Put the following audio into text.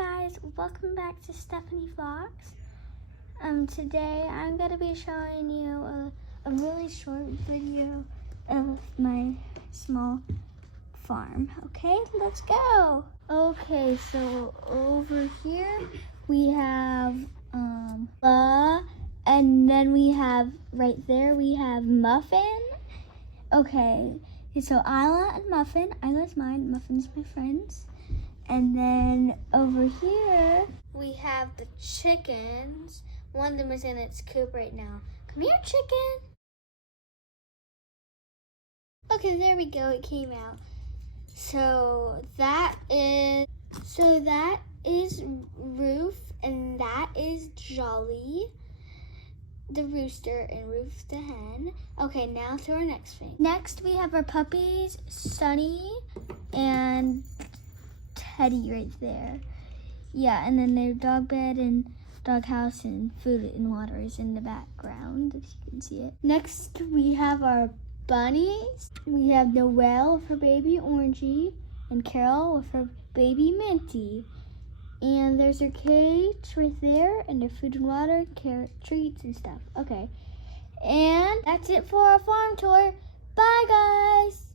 guys, welcome back to Stephanie Vlogs. Today I'm going to be showing you a really short video of my small farm. Okay, let's go. Okay, so over here we have and then we have right there we have Muffin. Okay, so Isla and Muffin. Isla's mine, Muffin's my friend's. And then over here, we have the chickens. One of them is in its coop right now. Come here, chicken. Okay, there we go, it came out. So that is Roof, and that is Jolly, the rooster, and Roof the hen. Okay, now to our next thing. Next, we have our puppies, Sunny and Teddy right there. Yeah, and then their dog bed and dog house and food and water is in the background, if you can see it. Next, we have our bunnies. We have Noelle with her baby Orangey and Carol with her baby Minty. And there's their cage right there and their food and water, carrot treats and stuff. Okay, and that's it for our farm tour. Bye, guys.